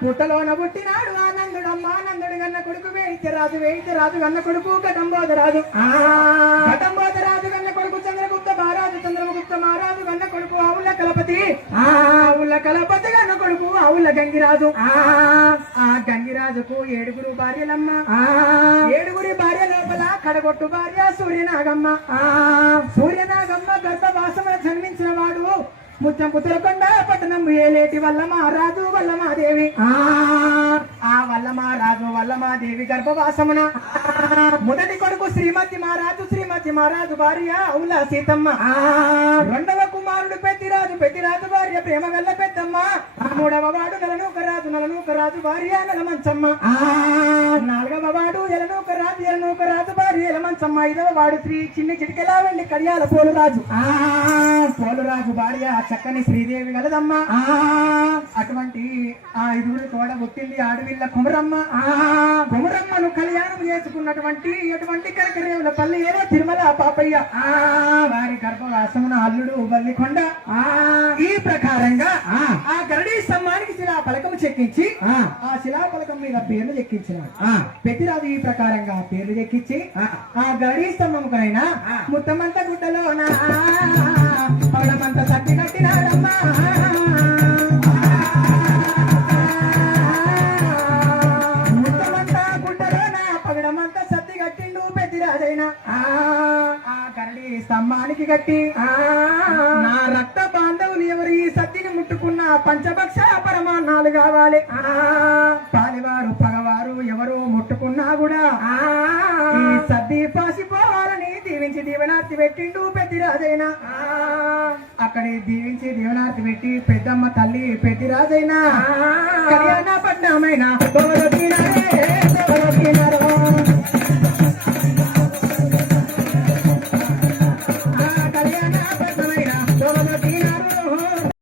పుట్టలోన పుట్టినాడు ఆనందుడమ్మా ఆనందుడు గన్న కొడుకు వేయితే రాజు గన్న కొడుకు ఘటంబోధరాజు ఘటంబోధరాజు గన్న కొడుకు చంద్రగుప్త మహారాజు గన్న కొడుకు ఆవుల కలపతి గన్న కొడుకు ఆవుల గంగిరాజు ఆ గంగిరాజుకు 7 భార్యలమ్మ 7 భార్య లోపల కడగొట్టు భార్య సూర్యనాగమ్మ గర్భవాసమున జన్మించిన వాడు ముత్యం పుత్రకొండ పట్టణం ఏలేటి వల్లమారాజు వల్లమాదేవి ఆ వల్లమాదేవి గర్భవాసమున మొదటి కొడుకు శ్రీమతి మహారాజు భార్య అవుల సీతమ్మ రెండవ కుమారుడు పెద్దిరాజు భార్య ప్రేమ గల్ల పెద్దమ్మ మూడవ వాడు నలనూకరాజు భార్య నలమంచమ్మ నాలుగవ వాడు ఎలనూకరాజు భార్య ఎలమంచమ్మ ఐదవ వాడు శ్రీ చిన్ని చిటికెలా వెండి కడియాల పోలురాజు భార్య చక్కని శ్రీదేవి గలదమ్మా అటువంటి ఆ 5 తోడ పుట్టింది ఆడవిల్ల కుమరమ్మను కళ్యాణం చేసుకున్నటువంటి ఎటువంటి కరకరేవుల పల్లి ఏదో తిరుమల పాపయ్య వారి గర్భవాసమున అల్లుడు బల్లికొండ ఈ ప్రకారంగా ఆ గరడీ స్తంభానికి శిలాఫలకం చెక్కించి ఆ శిలాఫలకం మీద పేర్లు చెక్కించినాడు పెట్టిరాదు ఈ ప్రకారంగా పేర్లు చెక్కించి ఆ గరడీ స్తంభముకైనా ముత్తమంత గుడ్డలోన పవడమంత సత్తి కట్టినాడమ్మా ముత్తమంతా గుడ్డలోన పగడమంతా సత్తి కట్టిండు పెద్దిరాజైన ఆ గరడి స్తంభానికి కట్టి నా రక్త బాంధవులు ఎవరు ఈ సత్తిని ముట్టుకున్న పంచభక్ష పరమాన్నాలు కావాలి పాలివారు పగవారు ఎవరు ముట్టుకున్నా కూడా ఈ సద్ది పాసిపోవాలని దీవించి దీవెనార్తి పెట్టిండు పెద్దిరాజైనా అక్కడి దీవించి దీవెనార్తి పెట్టి పెద్దమ్మ తల్లి పెద్దిరాజైనా కళ్యాణ పట్నమైన